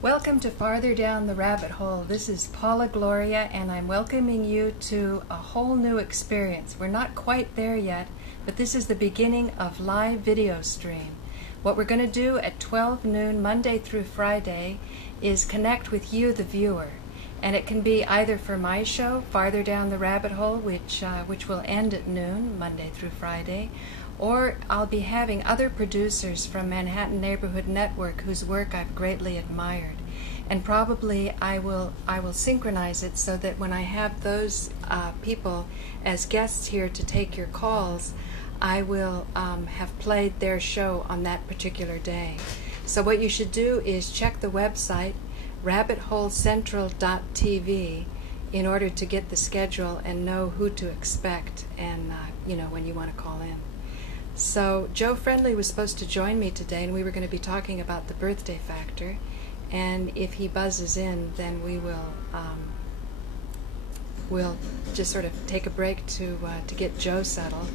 Welcome to Farther Down the Rabbit Hole. This is Paula, Gloria, and I'm welcoming you to a whole new experience. We're not quite there yet, but this is the beginning of live video stream. What we're going to do at 12 noon, Monday through Friday, is connect with you, the viewer. And it can be either for my show, Farther Down the Rabbit Hole, which will end at noon, Monday through Friday, or I'll be having other producers from Manhattan Neighborhood Network whose work I've greatly admired. And probably I will synchronize it so that when I have those people as guests here to take your calls, I will have played their show on that particular day. So what you should do is check the website, rabbitholecentraldottv, in order to get the schedule and know who to expect and when you want to call in. So Joe Friendly was supposed to join me today, and we were going to be talking about the birthday factor. And if he buzzes in, then we'll just sort of take a break to get Joe settled,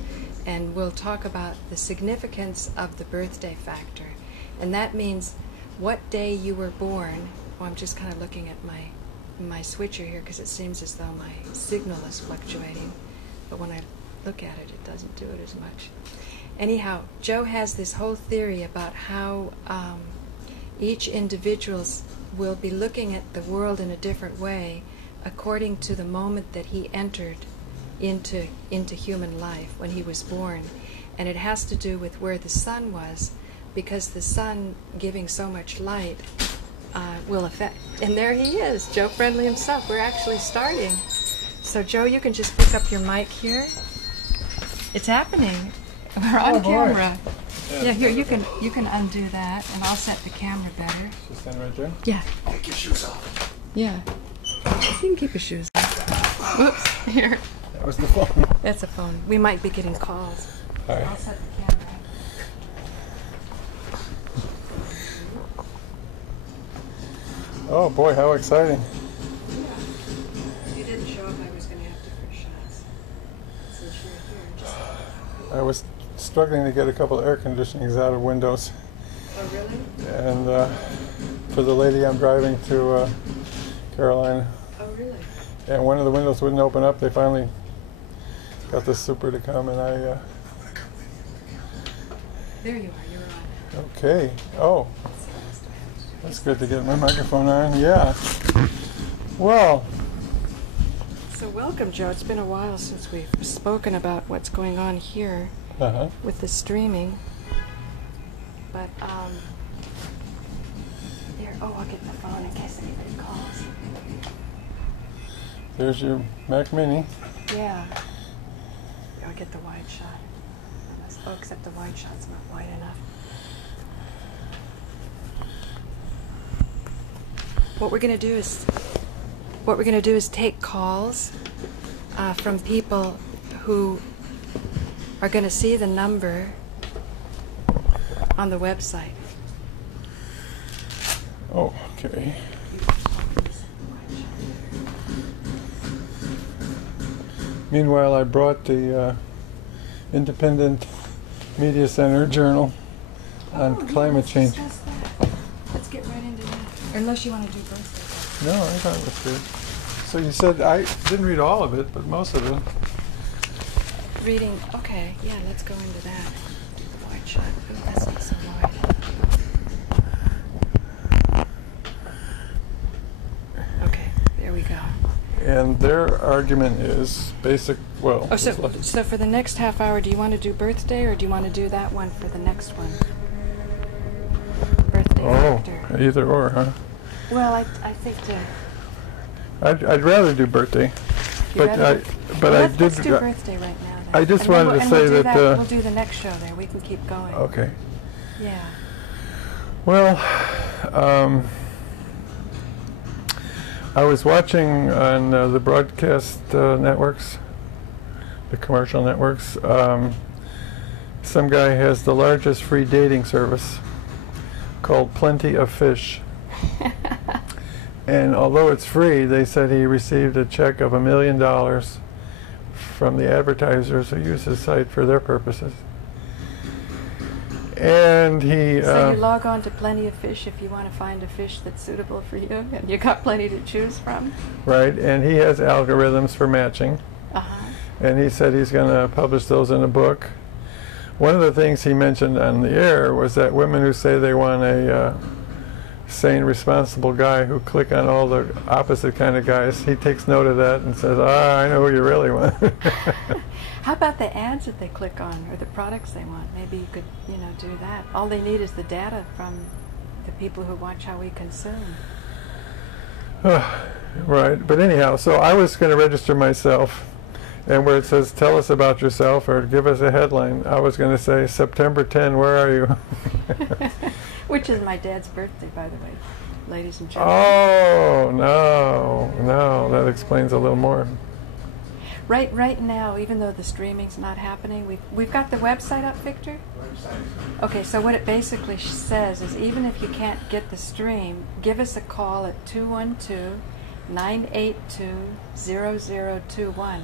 and we'll talk about the significance of the birthday factor. And that means what day you were born. Well, I'm just kind of looking at my switcher here because it seems as though my signal is fluctuating, but when I look at it, it doesn't do it as much. Anyhow, Joe has this whole theory about how each individual will be looking at the world in a different way according to the moment that he entered into human life when he was born. And it has to do with where the sun was, because the sun giving so much light will affect. And there he is, Joe Friendly himself. We're actually starting. So Joe, you can just pick up your mic here. It's happening. We're on camera. Yeah, here, you can undo that, and I'll set the camera better. Just stand right there? Yeah. Take your shoes off. Yeah. You can keep your shoes on. Whoops, here. That was the phone. That's a phone. We might be getting calls. All right. I'll set the camera. Oh boy, how exciting. You didn't show up, I was going to have different shots. Since you're here, just... I was struggling to get a couple of air conditionings out of windows. Oh, really? And for the lady I'm driving to Carolina. Oh, really? And one of the windows wouldn't open up. They finally got the super to come, and There you are, you're on. Okay. Oh, that's good to get my microphone on. Yeah. Well. So welcome, Joe. It's been a while since we've spoken about what's going on here with the streaming. But, there, oh, I'll get the phone in case anybody calls. There's your Mac Mini. Yeah. I'll get the wide shot. Oh, except the wide shot's not wide enough. What we're going to do is take calls from people who are going to see the number on the website. Oh, okay. Meanwhile, I brought the Independent Media Center Journal on climate change. Let's get right into that. Unless you want to do birthday. No, I thought it was good. So you said, I didn't read all of it, but most of it. Reading, okay, yeah, let's go into that. Wide shot. Oh, that's not so wide. Okay, there we go. And their argument is basic, well... Oh, so for the next half hour, do you want to do birthday, or do you want to do that one for the next one? Birthday factor. Either or, huh? Well, I think I'd rather do birthday. Let's do birthday right now. Then. I just wanted to say that... we'll do the next show there. We can keep going. Okay. Yeah. Well, I was watching on the broadcast networks, the commercial networks. Some guy has the largest free dating service called Plenty of Fish. And although it's free, they said he received a check of $1 million from the advertisers who use his site for their purposes. And he... So you log on to Plenty of Fish if you want to find a fish that's suitable for you, and you got plenty to choose from. Right, and he has algorithms for matching. Uh-huh. And he said he's going to publish those in a book. One of the things he mentioned on the air was that women who say they want a sane, responsible guy who click on all the opposite kind of guys, he takes note of that and says, I know who you really want. How about the ads that they click on, or the products they want? Maybe you could, do that. All they need is the data from the people who watch how we consume. Right, but anyhow, so I was going to register myself, and where it says, tell us about yourself, or give us a headline, I was going to say, September 10, where are you? Which is my dad's birthday, by the way, ladies and gentlemen. Oh, no, that explains a little more. Right now, even though the streaming's not happening, we've got the website up, Victor? Okay, so what it basically says is, even if you can't get the stream, give us a call at 212-982-0021.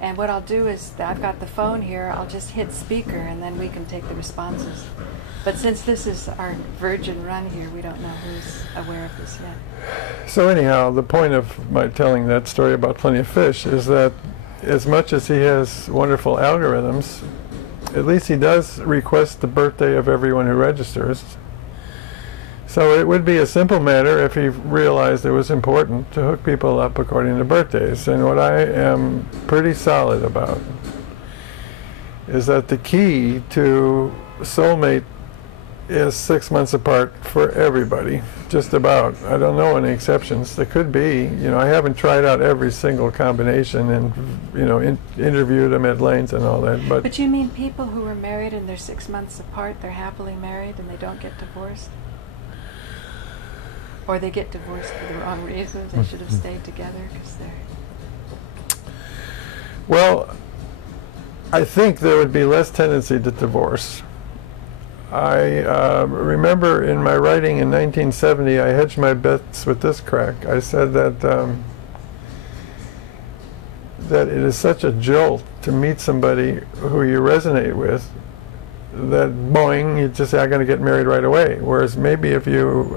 And what I'll do is, I've got the phone here, I'll just hit speaker, and then we can take the responses. But since this is our virgin run here, we don't know who's aware of this yet. So anyhow, the point of my telling that story about Plenty of Fish is that as much as he has wonderful algorithms, at least he does request the birthday of everyone who registers. So it would be a simple matter if he realized it was important to hook people up according to birthdays. And what I am pretty solid about is that the key to soulmate is 6 months apart for everybody, just about. I don't know any exceptions. There could be, I haven't tried out every single combination and, interviewed them at length and all that. But you mean people who are married and they're 6 months apart, they're happily married and they don't get divorced? Or they get divorced for the wrong reasons, they should have stayed together because they're... Well, I think there would be less tendency to divorce. I remember in my writing in 1970, I hedged my bets with this crack. I said that that it is such a jolt to meet somebody who you resonate with that boing, you just say, I'm going to get married right away. Whereas maybe if you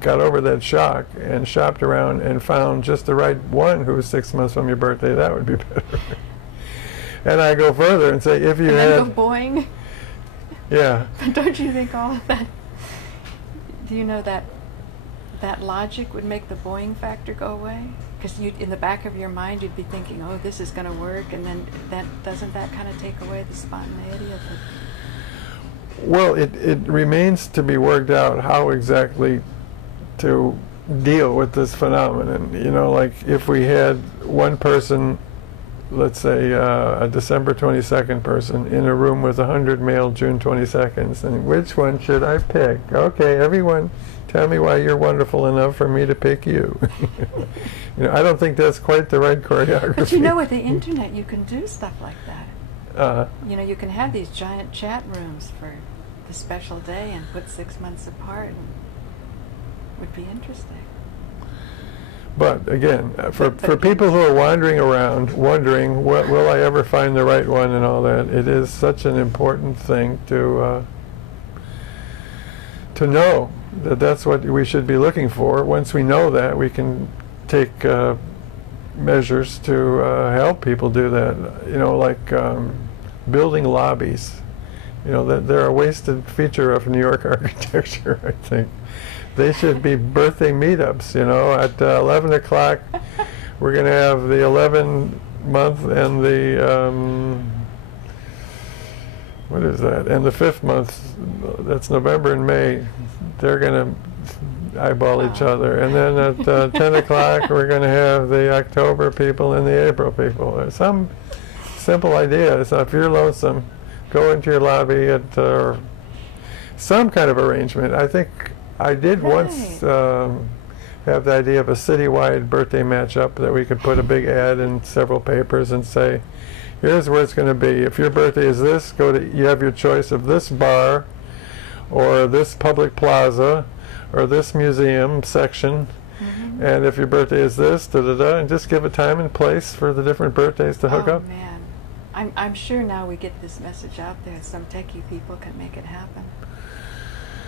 got over that shock and shopped around and found just the right one who was 6 months from your birthday, that would be better. And I go further and say, if you had... go boing. Yeah. But don't you think all of that, do you know that logic would make the boing factor go away? Because in the back of your mind you'd be thinking, oh, this is going to work, and then doesn't that kind of take away the spontaneity of it? Well, it remains to be worked out how exactly to deal with this phenomenon. Like if we had one person, let's say a December 22nd person in a room with 100 male June 22nds, and which one should I pick? Okay, everyone, tell me why you're wonderful enough for me to pick you. I don't think that's quite the right choreography. But with the internet you can do stuff like that. You can have these giant chat rooms for the special day and put 6 months apart. Would be interesting. But again, for people who are wandering around, wondering, will I ever find the right one and all that, it is such an important thing to know that that's what we should be looking for. Once we know that, we can take measures to help people do that. Like building lobbies. They're a wasted feature of New York architecture, I think. They should be birthday meetups, at 11 o'clock we're going to have the 11 month and the, what is that, and the 5th month, that's November and May, they're going to eyeball each other. And then at 10 o'clock we're going to have the October people and the April people. Some simple idea. So if you're lonesome, go into your lobby at some kind of arrangement. I think I did once have the idea of a citywide birthday matchup that we could put a big ad in several papers and say, here's where it's going to be. If your birthday is this, you have your choice of this bar or this public plaza or this museum section. Mm-hmm. And if your birthday is this, and just give a time and place for the different birthdays to hook up. Man. I'm sure now we get this message out there, some techie people can make it happen.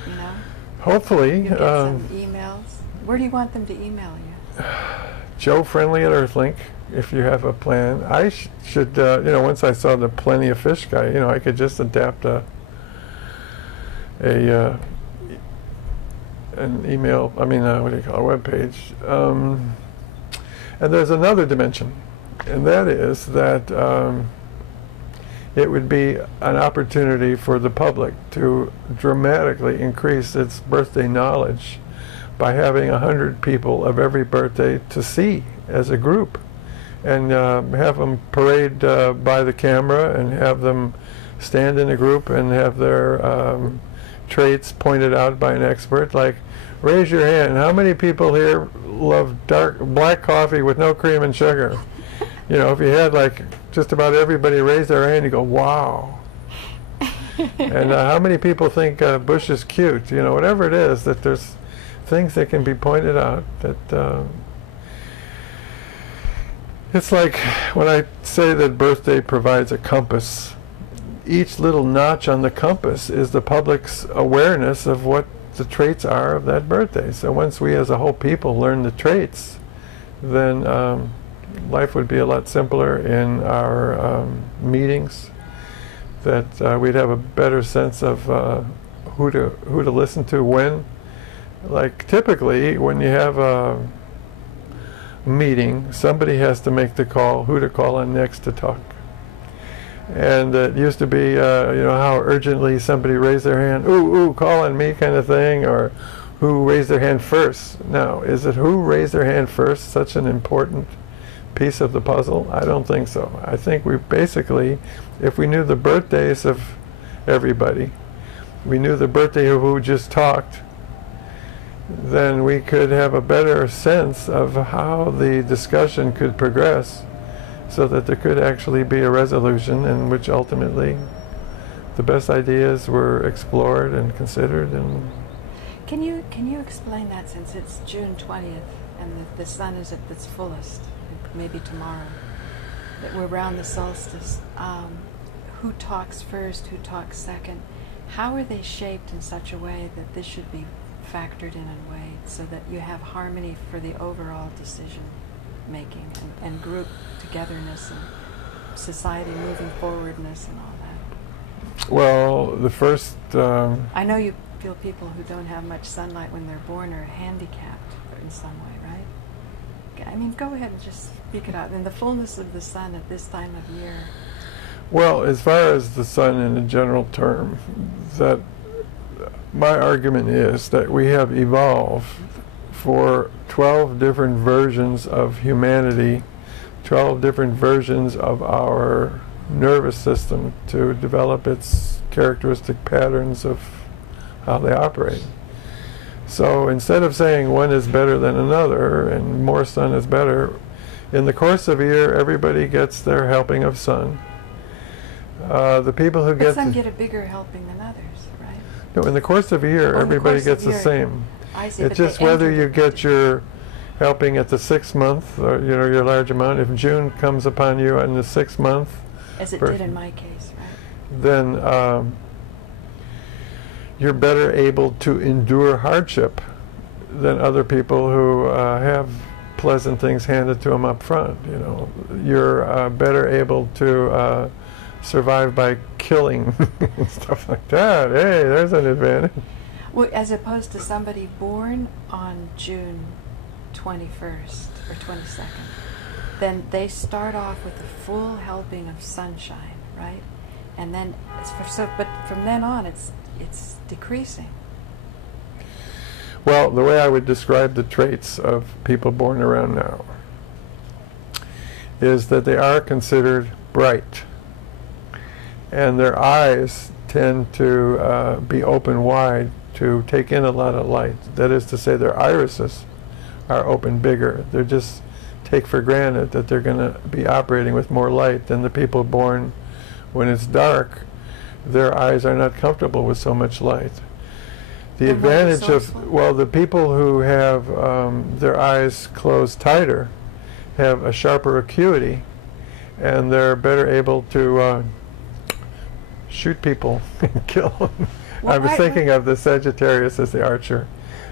You know? Hopefully. You get some emails. Where do you want them to email you? Joe Friendly at Earthlink, if you have a plan. I should, you know, once I saw the Plenty of Fish guy, you know, I could just adapt an email, I mean, what do you call it, a web page. And there's another dimension, and that is that it would be an opportunity for the public to dramatically increase its birthday knowledge by having 100 people of every birthday to see as a group, and have them parade by the camera, and have them stand in a group and have their traits pointed out by an expert. Like, raise your hand, how many people here love black coffee with no cream and sugar? You know, if you had like just about everybody raise their hand, you go, wow. And how many people think Bush is cute? You know, whatever it is, that there's things that can be pointed out that it's like when I say that birthday provides a compass. Each little notch on the compass is the public's awareness of what the traits are of that birthday. So once we as a whole people learn the traits, then life would be a lot simpler in our meetings, that we'd have a better sense of who to listen to when. Like typically when you have a meeting, somebody has to make the call who to call on next to talk. And it used to be, you know, how urgently somebody raised their hand, ooh, call on me kind of thing, or who raised their hand first. Now, is it who raised their hand first such an important piece of the puzzle? I don't think so. I think we basically, if we knew the birthdays of everybody, we knew the birthday of who just talked, then we could have a better sense of how the discussion could progress, so that there could actually be a resolution in which ultimately the best ideas were explored and considered. And can you explain that, since it's June 20th and the sun is at its fullest, maybe tomorrow, that we're around the solstice, who talks first, who talks second? How are they shaped in such a way that this should be factored in a way so that you have harmony for the overall decision making and group togetherness and society moving forwardness and all that? Well, the first... I know you feel people who don't have much sunlight when they're born are handicapped in some way, right? I mean, go ahead and just speak it out. In the fullness of the sun at this time of year. Well, as far as the sun in a general term, that my argument is that we have evolved for 12 different versions of humanity, 12 different versions of our nervous system to develop its characteristic patterns of how they operate. So instead of saying one is better than another and more sun is better, in the course of a year everybody gets their helping of sun. The people who get some get a bigger helping than others, right? No, in the course of a year everybody gets the same. I see, it's just whether you get your helping at the 6th month, or you know, your large amount. If June comes upon you in the 6th month, as it did in my case, right? Then you're better able to endure hardship than other people who have pleasant things handed to them up front. You know, you're better able to survive by killing and stuff like that. Hey, there's an advantage. Well, as opposed to somebody born on June 21st or 22nd, then they start off with a full helping of sunshine, right? And then, but from then on, it's decreasing. Well, the way I would describe the traits of people born around now is that they are considered bright, and their eyes tend to be open wide to take in a lot of light. That is to say, their irises are open bigger. They just take for granted that they're going to be operating with more light than the people born when it's dark. Their eyes are not comfortable with so much light. The advantage of, well, the people who have their eyes closed tighter have a sharper acuity, and they're better able to shoot people and kill them. Well, I was thinking of the Sagittarius as the archer.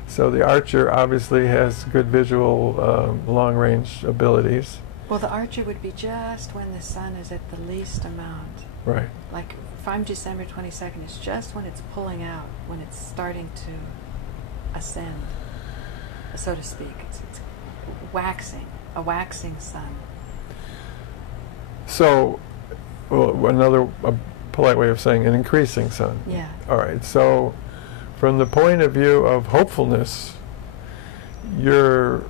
So the archer obviously has good visual long-range abilities. Well, the archer would be just when the sun is at the least amount. Right. Like if I'm December 22nd, it's just when it's pulling out, when it's starting to ascend, so to speak. It's waxing, a waxing sun. So, well, another polite way of saying an increasing sun. Yeah. All right. So, from the point of view of hopefulness, your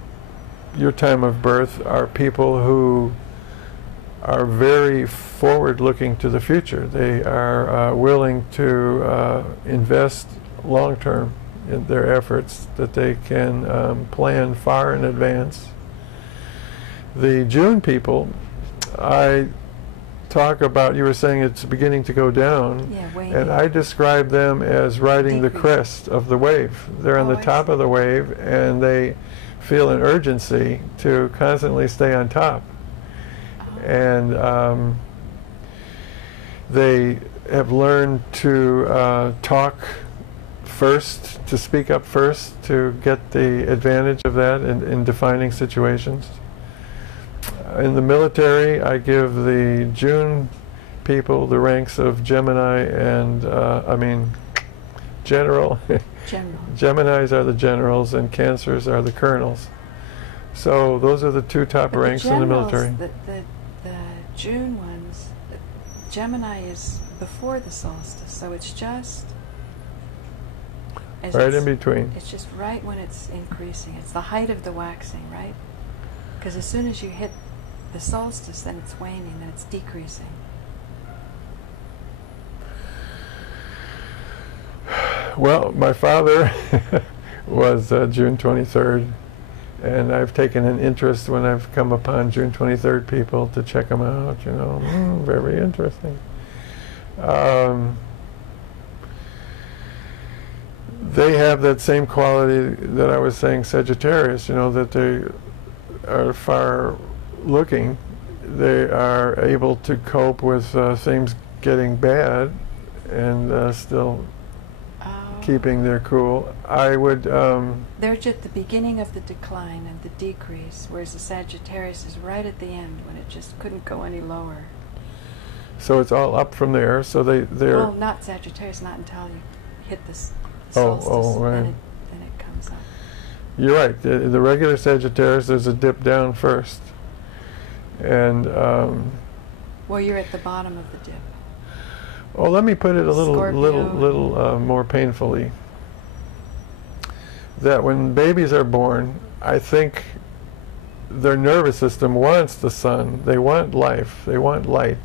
time of birth are people who are very forward-looking to the future. They are willing to invest long-term in their efforts, that they can plan far in advance. The June people, I talk about, you were saying it's beginning to go down, and I describe them as riding the crest of the wave. They're on the top of the wave, and they feel an urgency to constantly stay on top. And they have learned to talk first, to speak up first, to get the advantage of that in defining situations. In the military, I give the June people the ranks of Gemini and, general. General. Geminis are the generals and Cancers are the colonels. So those are the two top ranks in the military. The June ones, Gemini is before the solstice, so it's just... right in between. It's just right when it's increasing. It's the height of the waxing, right? Because as soon as you hit the solstice, then it's waning, then it's decreasing. Well, my father was June 23rd, and I've taken an interest when I've come upon June 23rd people to check them out, you know. Very interesting. They have that same quality that I was saying Sagittarius, you know, that they are far looking. They are able to cope with things getting bad and still keeping their cool. I would... They're just at the beginning of the decline and the decrease, whereas the Sagittarius is right at the end when it just couldn't go any lower. So it's all up from there, so they're... Well, not Sagittarius, not until you hit this solstice, right. then it comes up. You're right. The regular Sagittarius, there's a dip down first. And... well, you're at the bottom of the dip. Oh, let me put it a little more painfully. That when babies are born, I think their nervous system wants the sun. They want life. They want light.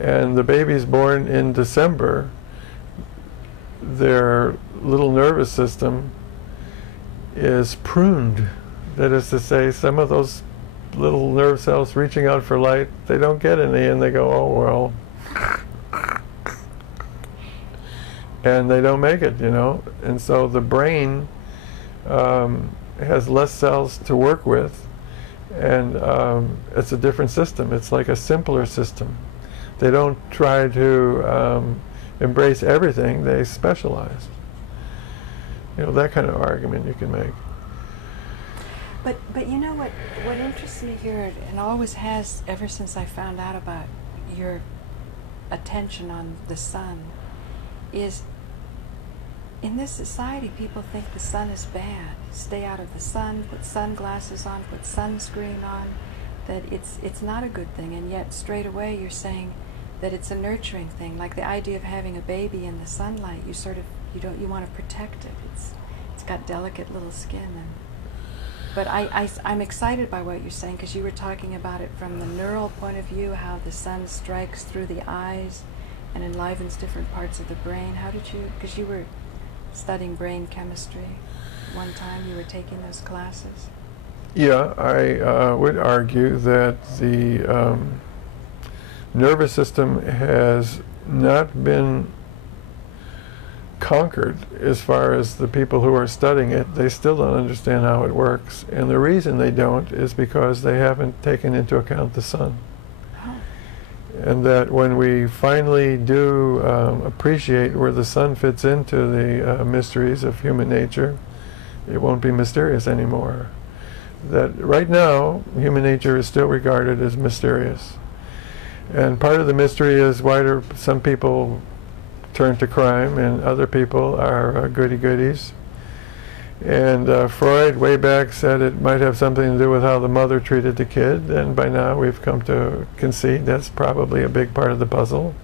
And the baby's born in December, their little nervous system is pruned. That is to say, some of those little nerve cells reaching out for light, they don't get any, and they go, oh, well. And they don't make it, you know. And so the brain has less cells to work with, and it's a different system. It's like a simpler system. They don't try to embrace everything. They specialize. You know, that kind of argument you can make. But you know what interests me here, and always has ever since I found out about your attention on the sun, is in this society people think the sun is bad. Stay out of the sun, put sunglasses on, put sunscreen on, that it's not a good thing, and yet straight away you're saying that it's a nurturing thing, like the idea of having a baby in the sunlight. You want to protect it. It's got delicate little skin. But I'm excited by what you're saying, because you were talking about it from the neural point of view, how the sun strikes through the eyes and enlivens different parts of the brain. How did you, because you were studying brain chemistry one time, you were taking those classes? Yeah, I would argue that the nervous system has not been conquered as far as the people who are studying it. They still don't understand how it works, and the reason they don't is because they haven't taken into account the sun. And that when we finally do appreciate where the sun fits into the mysteries of human nature, it won't be mysterious anymore. That right now, human nature is still regarded as mysterious. And part of the mystery is why do some people turn to crime and other people are goody-goodies. And Freud, way back, said it might have something to do with how the mother treated the kid, and by now we've come to concede that's probably a big part of the puzzle.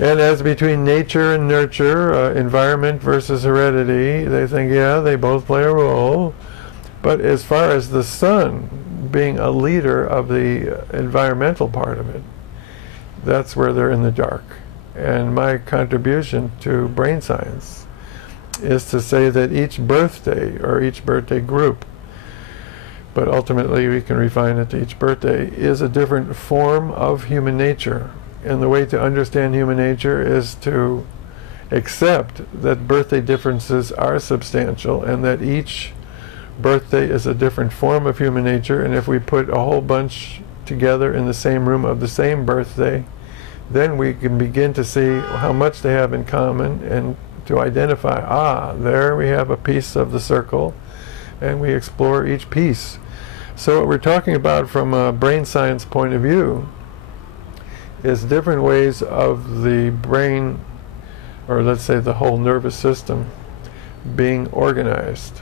And as between nature and nurture, environment versus heredity, they think, yeah, they both play a role. But as far as the sun being a leader of the environmental part of it, that's where they're in the dark. And my contribution to brain science is to say that each birthday, or each birthday group, but ultimately we can refine it to each birthday, is a different form of human nature. And the way to understand human nature is to accept that birthday differences are substantial and that each birthday is a different form of human nature, and if we put a whole bunch together in the same room of the same birthday, then we can begin to see how much they have in common and to identify, there we have a piece of the circle, and we explore each piece. So what we're talking about from a brain science point of view is different ways of the brain, or let's say the whole nervous system, being organized.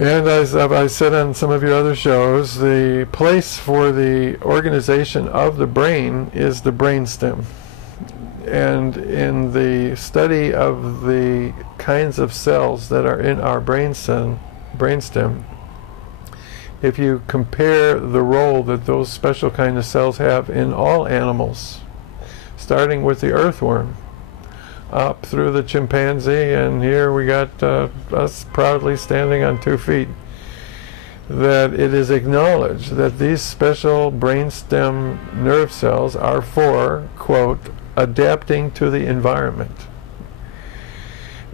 And as I said on some of your other shows, the place for the organization of the brain is the brainstem. And in the study of the kinds of cells that are in our brainstem, if you compare the role that those special kind of cells have in all animals, starting with the earthworm, up through the chimpanzee, and here we got us proudly standing on 2 feet, that it is acknowledged that these special brainstem nerve cells are for, quote, adapting to the environment.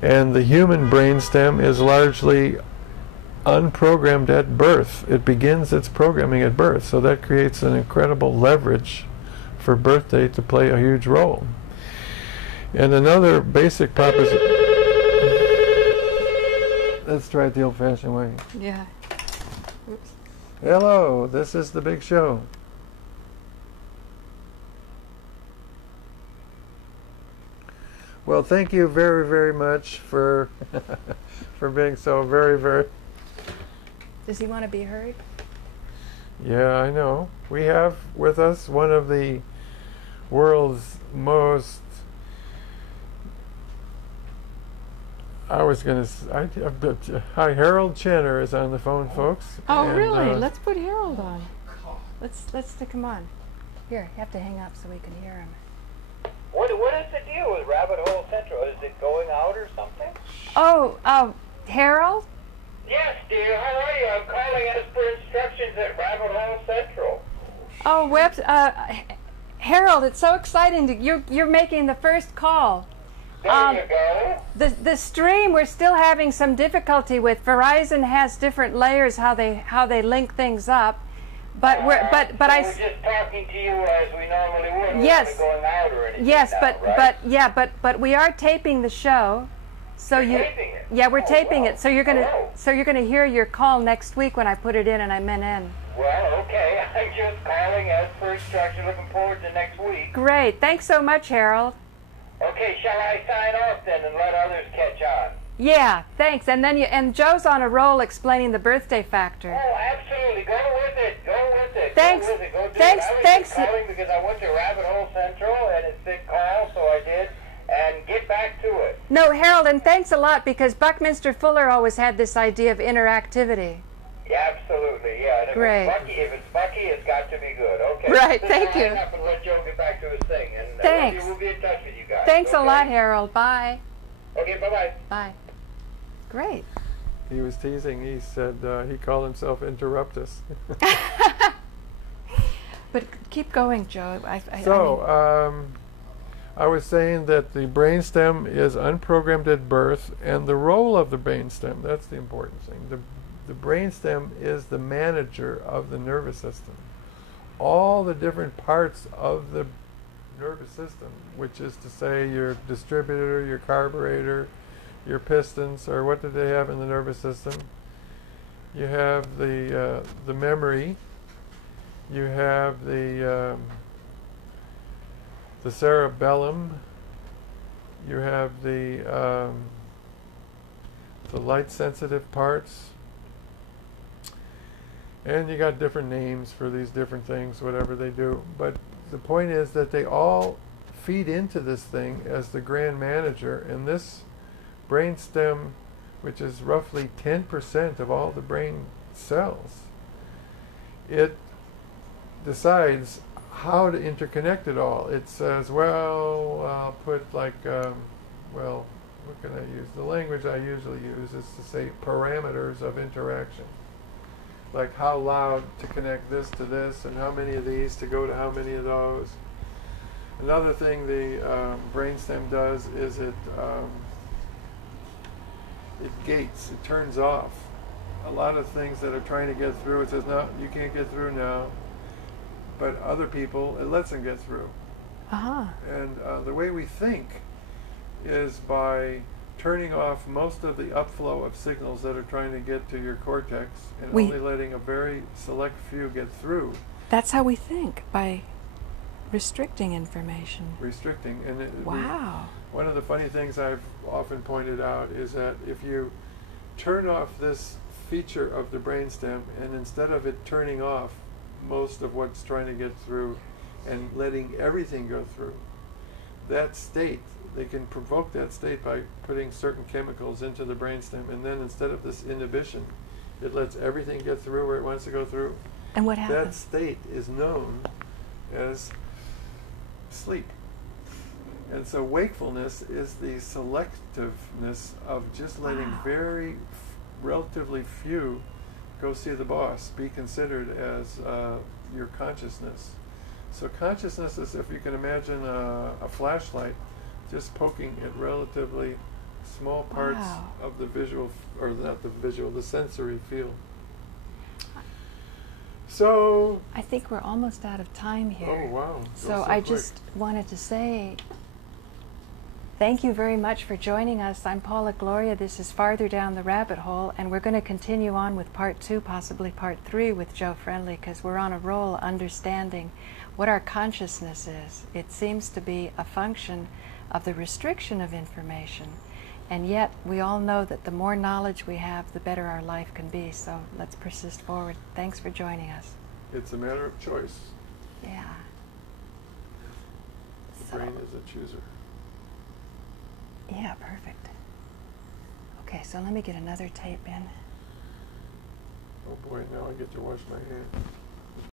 And the human brainstem is largely unprogrammed at birth. It begins its programming at birth, so that creates an incredible leverage for birthday to play a huge role. And another basic proposition. Let's try it the old-fashioned way. Yeah. Oops. Hello, this is the big show. Well, thank you very, very much for for being so very, very... Does he want to be heard? Yeah, I know. We have with us one of the world's most... I was going to... Hi, Harold Channer is on the phone, folks. Oh, and, really? Let's put Harold on. Let's stick him on. Here, you have to hang up so we can hear him. What is the deal with Rabbit Hole Central? Is it going out or something? Oh, Harold? Yes, dear. How are you? I'm calling as per instructions at Rabbit Hole Central. Oh, Harold, it's so exciting. You're making the first call. There you go. The stream we're still having some difficulty with. Verizon has different layers how they link things up. But so we're just talking to you as we normally would. Yes. We're not going out or anything. Yes, now, but we are taping the show. So You're taping it? Yeah, we're taping it. So you're Hello. gonna hear your call next week when I put it in and I meant in. Well, okay. I'm just calling as per instruction. Looking forward to next week. Great. Thanks so much, Harold. Okay, shall I sign off then and let others catch on? Yeah, thanks. And then Joe's on a roll explaining the birthday factor. Oh, absolutely. Go with it. Go with it. Thanks. Go with it. Go do Thanks. it. I was Thanks. just calling because I went to Rabbit Hole Central and it said call, so I did. And get back to it. No, Harold, and thanks a lot because Buckminster Fuller always had this idea of interactivity. Yeah, absolutely. Yeah. And Great. If it's Bucky, it's got to be good. Okay. Right. So Thank you. hang up and let Joe get back to his thing. And Thanks. We'll be in touch with you guys. Thanks okay? a lot, Harold. Bye. Okay. Bye-bye. Bye. Great. He was teasing. He said he called himself Interruptus. But keep going, Joe. I was saying that the brainstem is unprogrammed at birth, and the role of the brainstem, that's the important thing. The brainstem is the manager of the nervous system. all the different parts of the nervous system, which is to say your distributor, your carburetor, your pistons, or what do they have in the nervous system? You have the memory, you have the cerebellum, you have the light-sensitive parts, and you got different names for these different things, whatever they do. But the point is that they all feed into this thing as the grand manager, and this brainstem, which is roughly 10% of all the brain cells, it decides how to interconnect it all. It says, well, I'll put like, well, what can I use? The language I usually use is to say parameters of interaction. Like how loud to connect this to this, and how many of these to go to how many of those. Another thing the brainstem does is it gates, it turns off a lot of things that are trying to get through. It says, no, you can't get through now. But other people, it lets them get through. And the way we think is by turning off most of the upflow of signals that are trying to get to your cortex, and only letting a very select few get through. That's how we think, by restricting information. Restricting. And wow. One of the funny things I've often pointed out is that if you turn off this feature of the brainstem, and instead of it turning off most of what's trying to get through and letting everything go through, that state, they can provoke that state by putting certain chemicals into the brainstem, and then instead of this inhibition, it lets everything get through where it wants to go through. And what happens? That state is known as sleep. And so wakefulness is the selectiveness of just letting very relatively few go see the boss be considered as your consciousness. So consciousness is, if you can imagine a flashlight just poking at relatively small parts of the visual, or not the visual, the sensory field. So I think we're almost out of time here. Oh wow. So I just wanted to say thank you very much for joining us. I'm Paula, Gloria. This is Farther Down the Rabbit Hole, and we're going to continue on with part 2, possibly part 3 with Joe Friendly, because we're on a roll understanding what our consciousness is. It seems to be a function of the restriction of information, and yet we all know that the more knowledge we have, the better our life can be. So let's persist forward. Thanks for joining us. It's a matter of choice. Yeah. The brain is a chooser. Yeah, perfect. Okay, so let me get another tape in. Oh boy, now I get to wash my hands.